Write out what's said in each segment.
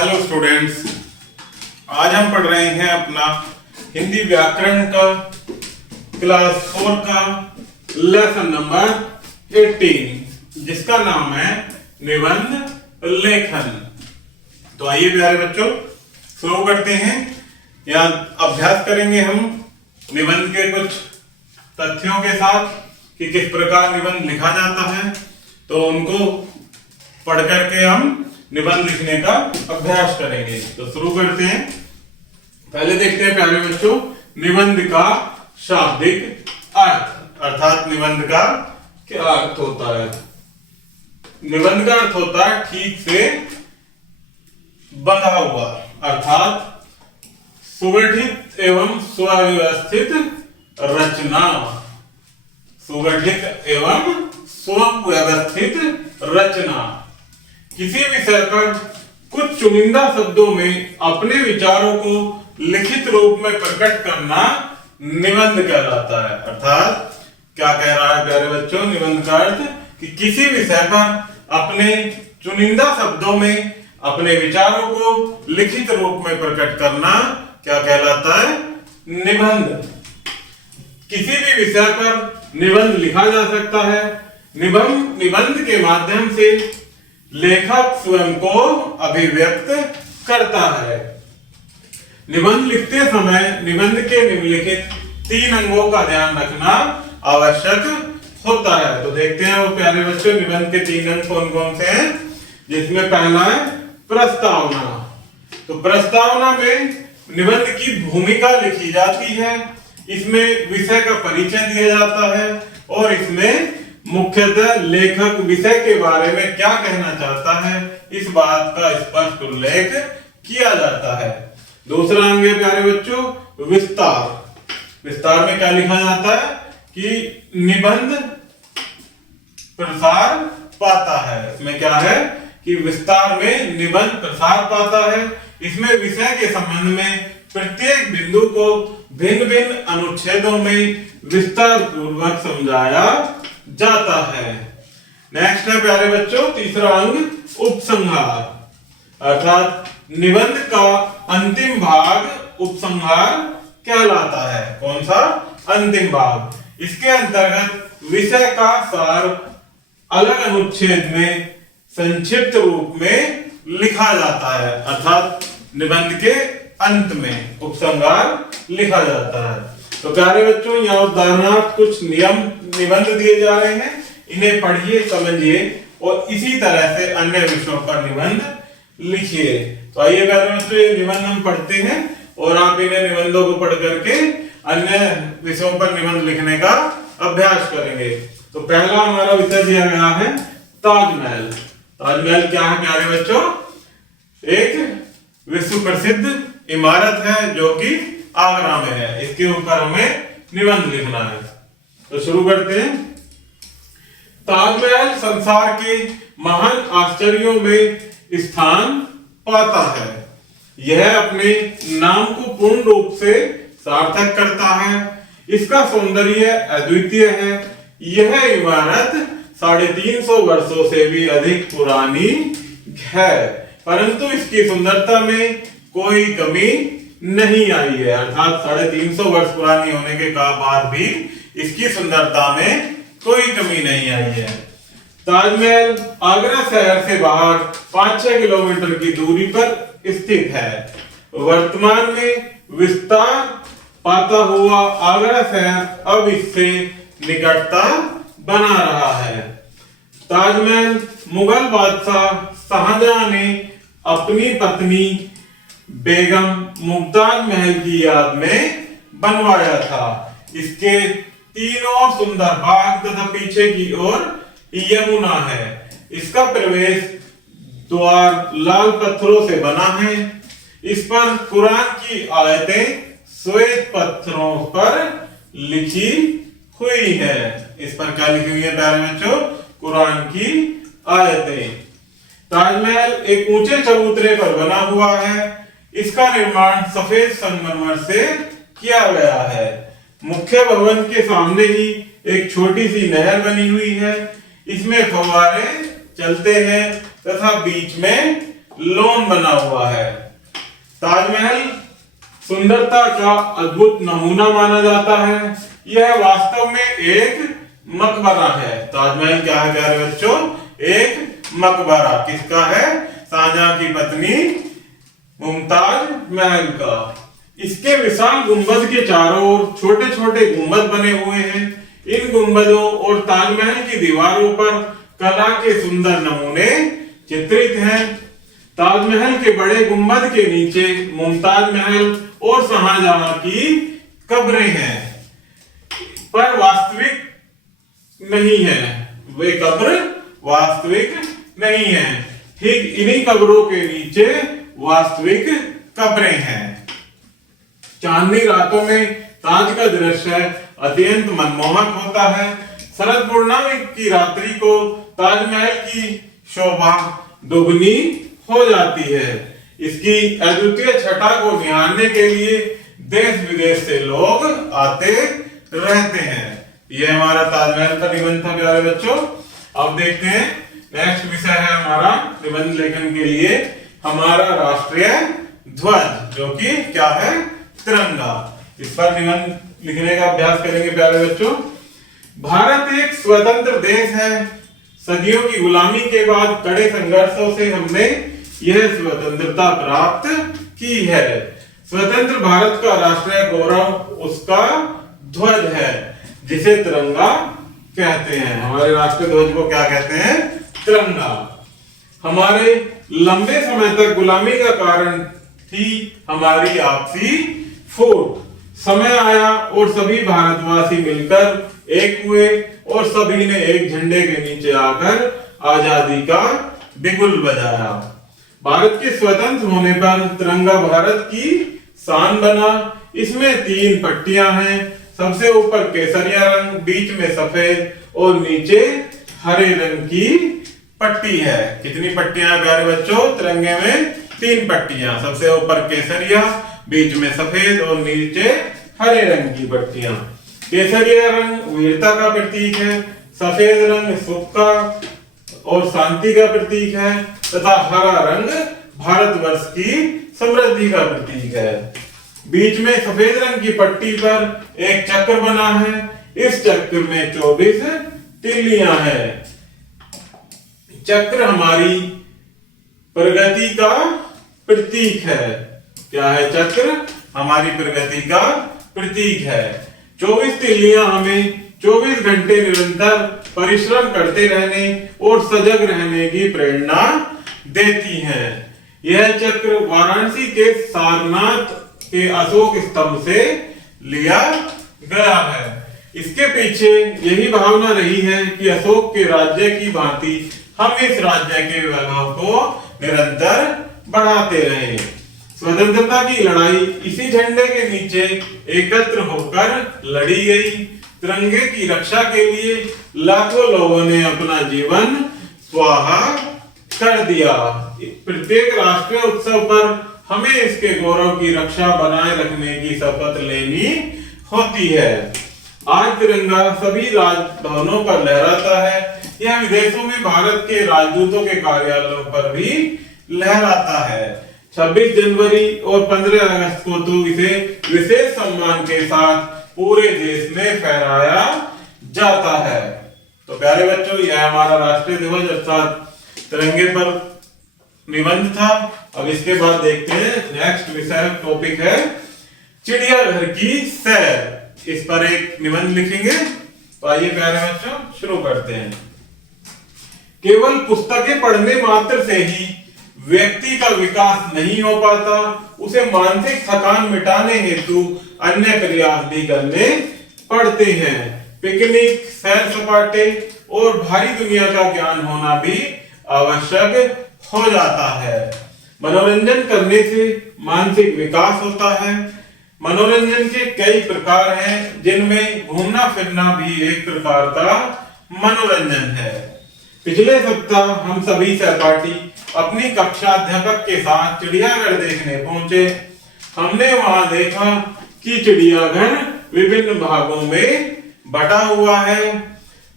Hello students, आज हम पढ़ रहे हैं अपना हिंदी व्याकरण का क्लास 4 का लेसन नंबर 18 जिसका नाम है निबंध लेखन। तो आइए प्यारे बच्चों शुरू करते हैं। यहाँ अभ्यास करेंगे हम निबंध के कुछ तथ्यों के साथ कि किस प्रकार निबंध लिखा जाता है। तो उनको पढ़ करके हम निबंध लिखने का अभ्यास करेंगे। तो शुरू करते हैं। पहले देखते हैं प्यारे बच्चों निबंध का शाब्दिक अर्थ, अर्थात निबंध का क्या अर्थ होता है। निबंध का अर्थ होता है ठीक से बंधा हुआ, अर्थात सुगठित एवं सुव्यवस्थित रचना। सुगठित एवं सुव्यवस्थित रचना किसी विषय पर कुछ चुनिंदा शब्दों में अपने विचारों को लिखित रूप में प्रकट करना निबंध कहलाता है। अर्थात क्या कह रहा है प्यारे बच्चों, निबंध का अर्थ कि किसी विषय पर अपने चुनिंदा शब्दों में अपने विचारों को लिखित रूप में प्रकट करना क्या कहलाता है, निबंध। किसी भी विषय पर निबंध लिखा जा सकता है। निबंध के माध्यम से लेखक स्वयं को अभिव्यक्त करता है। निबंध लिखते समय निबंध के निम्नलिखित 3 अंगों का ध्यान रखना आवश्यक होता है। तो देखते हैं वो प्यारे बच्चों निबंध के 3 अंग कौन कौन से हैं। जिसमें पहला है प्रस्तावना। तो प्रस्तावना में निबंध की भूमिका लिखी जाती है। इसमें विषय का परिचय दिया जाता है और इसमें मुख्यतः लेखक विषय के बारे में क्या कहना चाहता है इस बात का स्पष्ट उल्लेख किया जाता है। दूसरा अंग है प्यारे बच्चों विस्तार। विस्तार में क्या लिखा जाता है कि निबंध प्रसार पाता है। इसमें क्या है कि विस्तार में निबंध प्रसार पाता है। इसमें विषय के संबंध में प्रत्येक बिंदु को भिन्न भिन्न अनुच्छेदों में विस्तार पूर्वक समझाया जाता है। नेक्स्ट है प्यारे बच्चों तीसरा अंग उपसंहार, अर्थात निबंध का अंतिम भाग उपसंहार कहलाता है। कौन सा? अंतिम भाग। इसके अंतर्गत विषय का सार अलग अनुच्छेद में संक्षिप्त रूप में लिखा जाता है। अर्थात निबंध के अंत में उपसंहार लिखा जाता है। तो प्यारे बच्चों यहाँ उदाहरणार्थ कुछ नियम निबंध दिए जा रहे हैं, इन्हें पढ़िए समझिए और इसी तरह से अन्य विषयों पर निबंध लिखिए। तो आइए प्यारे बच्चों ये निबंध हम पढ़ते हैं और आप इन्हें निबंधों को पढ़ करके अन्य विषयों पर निबंध लिखने का अभ्यास करेंगे। तो पहला हमारा विषय दिया गया है ताजमहल। ताजमहल क्या है प्यारे बच्चों? एक विश्व प्रसिद्ध इमारत है जो कि आगरा में है। इसके ऊपर हमें निबंध लिखना है। तो शुरू करते हैं। ताजमहल संसार के महान आश्चर्यों में स्थान पाता है। यह अपने नाम को पूर्ण रूप से सार्थक करता है। इसका सौंदर्य अद्वितीय है। यह इमारत 350 वर्षों से भी अधिक पुरानी है, परंतु इसकी सुंदरता में कोई कमी नहीं आई है। अर्थात 350 वर्ष पुरानी होने के बाद भी इसकी सुंदरता में कोई कमी नहीं आई है। ताजमहल आगरा शहर से बाहर 5-6 किलोमीटर की दूरी पर स्थित है। वर्तमान में विस्तार पाता हुआ आगरा शहर अब इससे निकटता बना रहा है। ताजमहल मुगल बादशाह शाहजहां ने अपनी पत्नी बेगम मुमताज महल की याद में बनवाया था। इसके 3 और सुंदर बाग तथा पीछे की ओर यमुना है। इसका प्रवेश द्वार लाल पत्थरों से बना है। इस पर कुरान की आयतें श्वेत पत्थरों पर लिखी हुई है। इस पर क्या लिखी हुई है प्यारे बच्चों? कुरान की आयतें। ताजमहल एक ऊंचे चबूतरे पर बना हुआ है। इसका निर्माण सफेद संगमरमर से किया गया है। मुख्य भवन के सामने ही एक छोटी सी नहर बनी हुई है। इसमें फव्वारे चलते हैं तथा बीच में लोन बना हुआ है। ताजमहल सुंदरता का अद्भुत नमूना माना जाता है। यह वास्तव में एक मकबरा है। ताजमहल क्या है प्यारे बच्चों? एक मकबरा। किसका है? शाहजहां की पत्नी मुमताज महल का। इसके विशाल गुंबद के चारों ओर छोटे छोटे गुंबद बने हुए हैं। इन गुंबदों और ताजमहल की दीवारों पर कला के सुंदर नमूने चित्रित हैं। ताजमहल के बड़े गुंबद के नीचे मुमताज महल और शाहजहां की कब्रें हैं, पर वास्तविक नहीं है। वे कब्र वास्तविक नहीं है। ठीक इन्हीं कब्रों के नीचे वास्तविक कब्रें हैं। चांदनी रातों में ताज का दृश्य अत्यंत मनमोहक होता है। शरद पूर्णिमा की रात्रि को ताजमहल की शोभा दुगनी हो जाती है। इसकी अद्वितीय छटा को निहारने के लिए देश विदेश से लोग आते रहते हैं। यह हमारा ताजमहल का निबंध था प्यारे बच्चों। अब देखते हैं नेक्स्ट विषय है हमारा निबंध लेखन के लिए हमारा राष्ट्रीय ध्वज, जो कि क्या है? तिरंगा। इस पर निबंध लिखने का अभ्यास करेंगे प्यारे बच्चों। भारत एक स्वतंत्र देश है। सदियों की गुलामी के बाद कड़े संघर्षों से हमने यह स्वतंत्रता प्राप्त की है। स्वतंत्र भारत का राष्ट्रीय गौरव उसका ध्वज है, जिसे तिरंगा कहते हैं। हमारे राष्ट्रीय ध्वज को क्या कहते हैं? तिरंगा। हमारे लंबे समय तक गुलामी का कारण थी हमारी आपसी फूट। समय आया और सभी भारतवासी मिलकर एक हुए और सभी ने एक झंडे के नीचे आकर आजादी का बिगुल बजाया। भारत के स्वतंत्र होने पर तिरंगा भारत की शान बना। इसमें 3 पट्टियां हैं। सबसे ऊपर केसरिया रंग, बीच में सफेद और नीचे हरे रंग की पट्टी है। कितनी पट्टियां हैं प्यारे बच्चों? तिरंगे में 3 पट्टियां। सबसे ऊपर केसरिया, बीच में सफेद और नीचे हरे रंग की पट्टियां। केसरिया रंग वीरता का प्रतीक है, सफेद रंग सुख का और शांति का प्रतीक है तथा हरा रंग भारतवर्ष की समृद्धि का प्रतीक है। बीच में सफेद रंग की पट्टी पर एक चक्र बना है। इस चक्र में 24 तीलियां हैं। चक्र हमारी प्रगति का प्रतीक है। क्या है? चक्र हमारी प्रगति का प्रतीक है। 24 तीलियां हमें 24 घंटे निरंतर परिश्रम करते रहने और सजग रहने की प्रेरणा देती हैं। यह चक्र वाराणसी के सारनाथ के अशोक स्तंभ से लिया गया है। इसके पीछे यही भावना रही है कि अशोक के राज्य की भांति हम इस राज्य के वैभव को निरंतर बढ़ाते रहें। स्वतंत्रता की लड़ाई इसी झंडे के नीचे एकत्र होकर लड़ी गई। तिरंगे की रक्षा के लिए लाखों लोगों ने अपना जीवन स्वाहा कर दिया। प्रत्येक राष्ट्रीय उत्सव पर हमें इसके गौरव की रक्षा बनाए रखने की शपथ लेनी होती है। आज तिरंगा सभी राजभवनों पर लहराता है। यह विदेशों में भारत के राजदूतों के कार्यालयों पर भी लहराता है। 26 जनवरी और 15 अगस्त को तो इसे विशेष सम्मान के साथ पूरे देश में फहराया जाता है। तो प्यारे बच्चों, यह हमारा राष्ट्रीय ध्वज अर्थात तिरंगे पर निबंध था। अब इसके बाद देखते हैं नेक्स्ट विषय टॉपिक है चिड़ियाघर की सैर। इस पर एक निबंध लिखेंगे। तो आइए प्यारे बच्चों शुरू करते हैं। केवल पुस्तकें पढ़ने मात्र से ही व्यक्ति का विकास नहीं हो पाता। उसे मानसिक थकान मिटाने हेतु अन्य प्रयास भी करने पड़ते हैं। पिकनिक, सैर सपाटे और भारी दुनिया का ज्ञान होना भी आवश्यक हो जाता है। मनोरंजन करने से मानसिक विकास होता है। मनोरंजन के कई प्रकार हैं, जिनमें घूमना फिरना भी एक प्रकार का मनोरंजन है। पिछले सप्ताह हम सभी सहपाठी अपनी कक्षा अध्यापक के साथ चिड़ियाघर देखने पहुंचे। हमने वहां देखा कि चिड़ियाघर विभिन्न भागों में बटा हुआ है।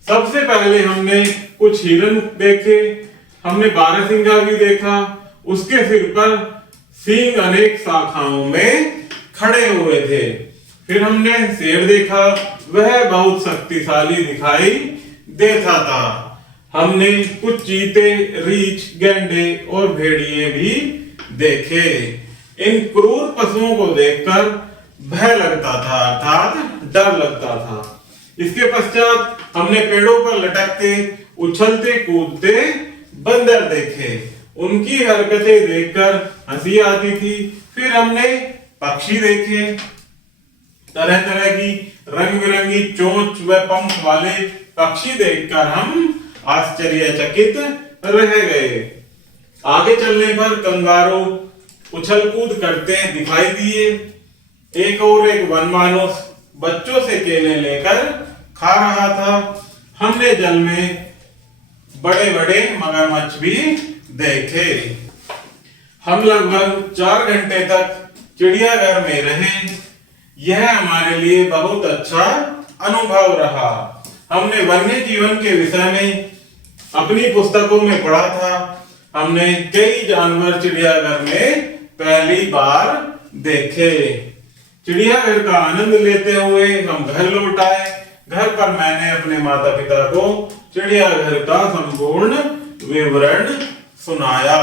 सबसे पहले हमने कुछ हिरण देखे, हमने बारहसिंगा भी देखा उसके सिर पर सींग अनेक शाखाओं में खड़े हुए थे। फिर हमने शेर देखा, वह बहुत शक्तिशाली दिखाई देता था। हमने कुछ चीते, रीछ, गैंडे और भेड़िए भी देखे। इन क्रूर पशुओं को देखकर भय लगता था, अर्थात डर लगता था। इसके पश्चात हमने पेड़ों पर लटकते, उछलते कूदते बंदर देखे। उनकी हरकतें देखकर हंसी आती थी। फिर हमने पक्षी देखे, तरह तरह की रंग बिरंगी चोंच व पंख वाले पक्षी देखकर हम आश्चर्यचकित रह गए। आगे चलने पर कंगारू उछल कूद करते दिखाई दिए। एक और एक वनमानुष बच्चों से केले लेकर खा रहा था। हमने जल में बड़े बड़े मगरमच्छ भी देखे। हम लगभग 4 घंटे तक चिड़ियाघर में रहे। यह हमारे लिए बहुत अच्छा अनुभव रहा। हमने वन्य जीवन के विषय में अपनी पुस्तकों में पढ़ा था। हमने कई जानवर चिड़ियाघर में पहली बार देखे। चिड़ियाघर का आनंद लेते हुए हम घर लौट आए। घर पर मैंने अपने माता पिता को चिड़ियाघर का संपूर्ण विवरण सुनाया।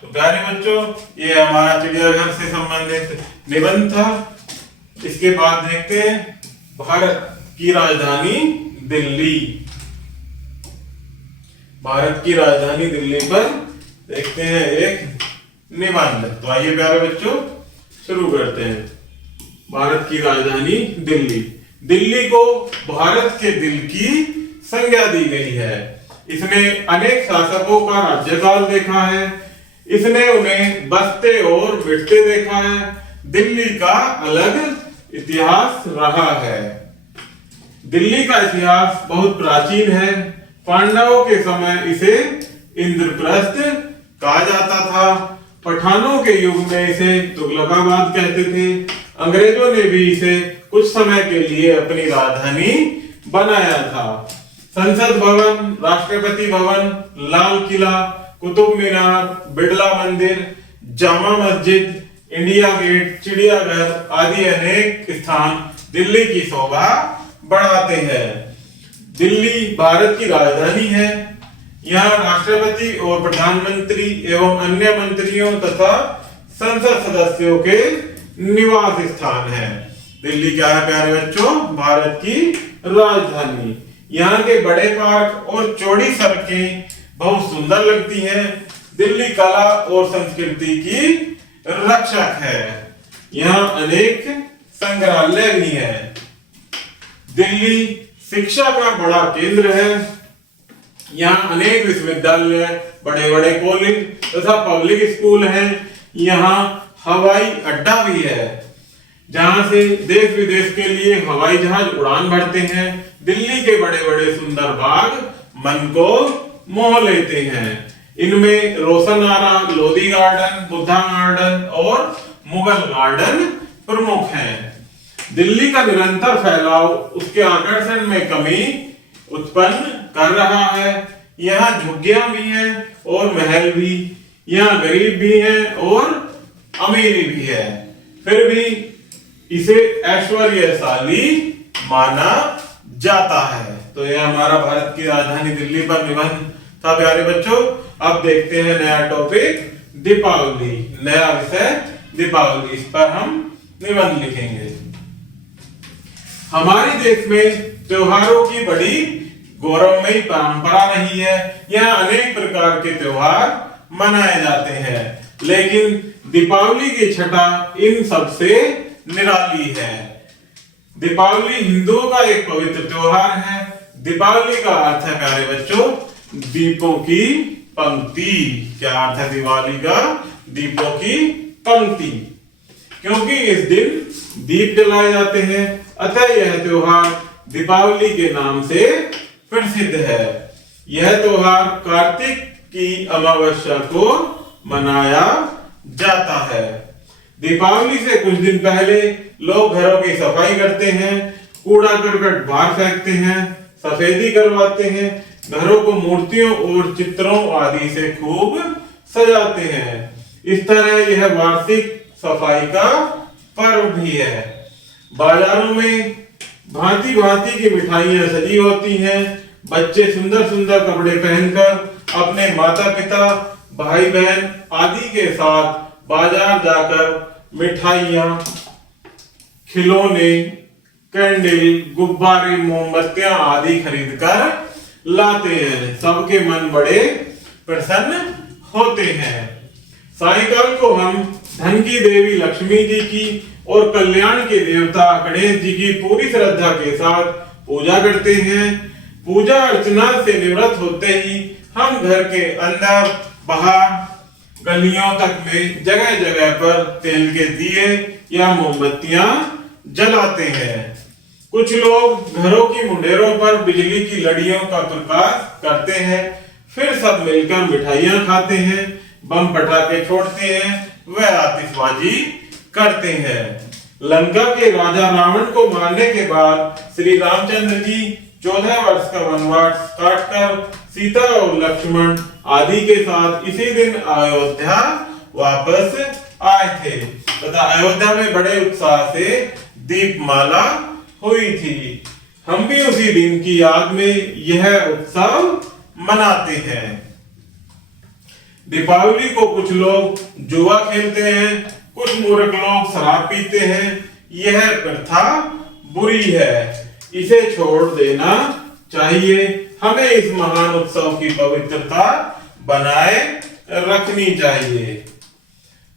तो प्यारे बच्चों, ये हमारा चिड़ियाघर से संबंधित निबंध था। इसके बाद देखते हैं भारत की राजधानी दिल्ली। भारत की राजधानी दिल्ली पर देखते हैं एक निबंध। तो आइए प्यारे बच्चों शुरू करते हैं। भारत की राजधानी दिल्ली। दिल्ली को भारत के दिल की संज्ञा दी गई है। इसने अनेक शासकों का राज्यकाल देखा है। इसने उन्हें बसते और मिटते देखा है। दिल्ली का अलग इतिहास रहा है। दिल्ली का इतिहास बहुत प्राचीन है। पांडवों के समय इसे इंद्रप्रस्थ कहा जाता था। पठानों के युग में इसे तुगलकाबाद कहते थे। अंग्रेजों ने भी इसे कुछ समय के लिए अपनी राजधानी बनाया था। संसद भवन, राष्ट्रपति भवन, लाल किला, कुतुब मीनार, बिड़ला मंदिर, जामा मस्जिद, इंडिया गेट, चिड़ियाघर आदि अनेक स्थान दिल्ली की शोभा बढ़ाते हैं। दिल्ली भारत की राजधानी है। यहाँ राष्ट्रपति और प्रधानमंत्री एवं अन्य मंत्रियों तथा संसद सदस्यों के निवास स्थान है। दिल्ली क्या है प्यारे बच्चों? भारत की राजधानी। यहाँ के बड़े पार्क और चौड़ी सड़कें बहुत सुंदर लगती हैं। दिल्ली कला और संस्कृति की रक्षक है। यहाँ अनेक संग्रहालय भी हैं। दिल्ली शिक्षा का बड़ा केंद्र है। यहाँ अनेक विश्वविद्यालय, बड़े बड़े कॉलेज तथा पब्लिक स्कूल हैं। यहाँ हवाई अड्डा भी है, जहां से देश विदेश के लिए हवाई जहाज उड़ान भरते हैं। दिल्ली के बड़े बड़े सुंदर बाग मन को मोह लेते हैं। इनमें रोशन आरा, लोधी गार्डन, बुद्धा गार्डन और मुगल गार्डन प्रमुख हैं। दिल्ली का निरंतर फैलाव उसके आकर्षण में कमी उत्पन्न कर रहा है। यहाँ झुग्गियां भी हैं और महल भी। यहाँ गरीब भी हैं और अमीरी भी है। फिर भी इसे ऐश्वर्यशाली माना जाता है। तो यह हमारा भारत की राजधानी दिल्ली पर निबंध था प्यारे बच्चों। अब देखते हैं नया टॉपिक, दीपावली। नया विषय दीपावली, इस पर हम निबंध लिखेंगे। हमारे देश में त्योहारों की बड़ी गौरवमयी परंपरा रही है। यहाँ अनेक प्रकार के त्योहार मनाए जाते हैं, लेकिन दीपावली की छठा इन सबसे निराली है। दीपावली हिंदुओं का एक पवित्र त्योहार है। दीपावली का अर्थ है प्यारे बच्चों दीपों की पंक्ति। क्या अर्थ है दिवाली का? दीपों की पंक्ति। क्योंकि इस दिन दीप जलाए जाते हैं, अतः यह त्योहार दीपावली के नाम से प्रसिद्ध है। यह त्योहार कार्तिक की अमावस्या को मनाया जाता है। दीपावली से कुछ दिन पहले लोग घरों की सफाई करते हैं, कूड़ा करकट बाहर फेंकते हैं, सफेदी करवाते हैं, घरों को मूर्तियों और चित्रों आदि से खूब सजाते हैं। इस तरह यह वार्षिक सफाई का पर्व भी है। बाजारों में भांति भांति की मिठाइयां सजी होती हैं। बच्चे सुंदर सुंदर कपड़े पहनकर अपने माता पिता, भाई बहन आदि के साथ बाजार जाकर मिठाइयां, खिलौने, कैंडल, गुब्बारे, मोमबत्तियां आदि खरीदकर लाते हैं। सबके मन बड़े प्रसन्न होते हैं। सायंकाल को हम धन की देवी लक्ष्मी जी की और कल्याण के देवता गणेश जी की पूरी श्रद्धा के साथ पूजा करते हैं। पूजा अर्चना से निवृत्त होते ही हम घर के अंदर बाहर गलियों तक में जगह जगह पर तेल के दिए या मोमबत्तियां जलाते हैं। कुछ लोग घरों की मुंडेरों पर बिजली की लड़ियों का प्रकाश करते हैं। फिर सब मिलकर मिठाइयां खाते हैं, बम पटाखे छोड़ते हैं, वह आतिशबाजी करते हैं। लंका के राजा रावण को मारने के बाद श्री रामचंद्र जी 14 वर्ष का वनवास काटकर सीता और लक्ष्मण आदि के साथ इसी दिन अयोध्या वापस आए थे तथा अयोध्या में बड़े उत्साह से दीपमाला हुई थी। हम भी उसी दिन की याद में यह उत्सव मनाते हैं। दीपावली को कुछ लोग जुआ खेलते हैं, कुछ मूर्ख लोग शराब पीते हैं। यह प्रथा बुरी है, इसे छोड़ देना चाहिए। हमें इस महान उत्सव की पवित्रता बनाए रखनी चाहिए।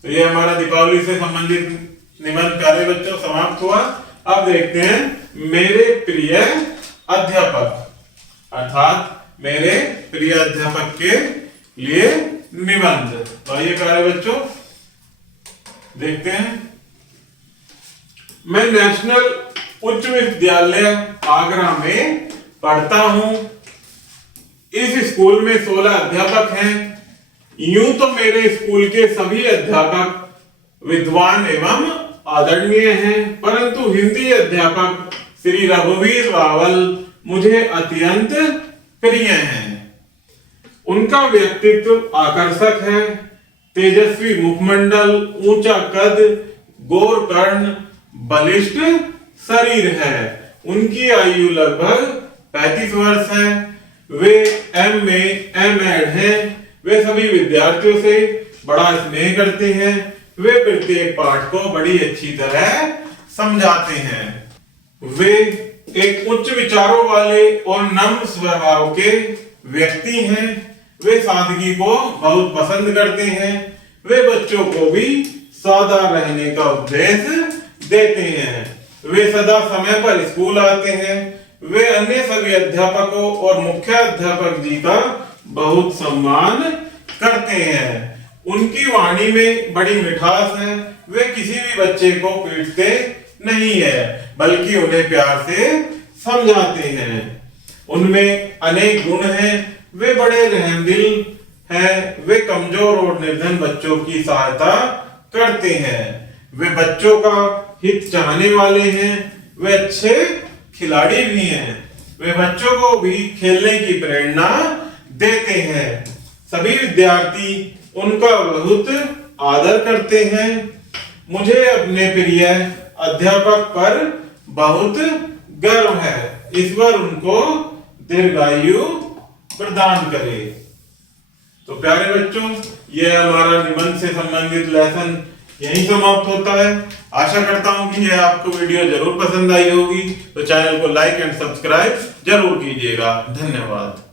तो यह हमारा दीपावली से संबंधित निबंध कार्य बच्चों समाप्त हुआ। अब देखते हैं मेरे प्रिय अध्यापक, अर्थात मेरे प्रिय अध्यापक के लिए निबंध। तो आइए कार्य बच्चों देखते हैं। मैं नेशनल उच्च विद्यालय आगरा में पढ़ता हूं। इस स्कूल में 16 अध्यापक हैं। यूं तो मेरे स्कूल के सभी अध्यापक विद्वान एवं आदरणीय हैं, परंतु हिंदी अध्यापक श्री रघुवीर रावल मुझे अत्यंत प्रिय हैं। उनका व्यक्तित्व आकर्षक है। तेजस्वी मुखमंडल, ऊंचा कद, गोर कर्ण, बलिष्ठ शरीर है। उनकी आयु लगभग 35 वर्ष है। वे MA, M.Ed हैं। वे सभी विद्यार्थियों से बड़ा स्नेह करते हैं। वे प्रत्येक पाठ को बड़ी अच्छी तरह समझाते हैं। वे एक उच्च विचारों वाले और नम्र स्वभाव के व्यक्ति हैं। वे सादगी को बहुत पसंद करते हैं। वे बच्चों को भी सादा रहने का उपदेश देते हैं। वे सदा समय पर स्कूल आते हैं। वे अन्य सभी अध्यापकों और मुख्य अध्यापक जी का बहुत सम्मान करते हैं। उनकी वाणी में बड़ी मिठास है। वे किसी भी बच्चे को पीटते नहीं है, बल्कि उन्हें प्यार से समझाते हैं। उनमें अनेक गुण हैं। वे बड़े रहमदिल हैं। वे कमजोर और निर्धन बच्चों की सहायता करते हैं। वे बच्चों का हित चाहने वाले हैं। वे अच्छे खिलाड़ी भी हैं। वे बच्चों को भी खेलने की प्रेरणा देते हैं। सभी विद्यार्थी उनका बहुत आदर करते हैं। मुझे अपने प्रिय अध्यापक पर बहुत गर्व है। ईश्वर उनको दीर्घायु प्रदान करे। तो प्यारे बच्चों, यह हमारा निबंध से संबंधित लेसन यहीं समाप्त होता है। आशा करता हूं कि यह आपको वीडियो जरूर पसंद आई होगी। तो चैनल को लाइक एंड सब्सक्राइब जरूर कीजिएगा। धन्यवाद।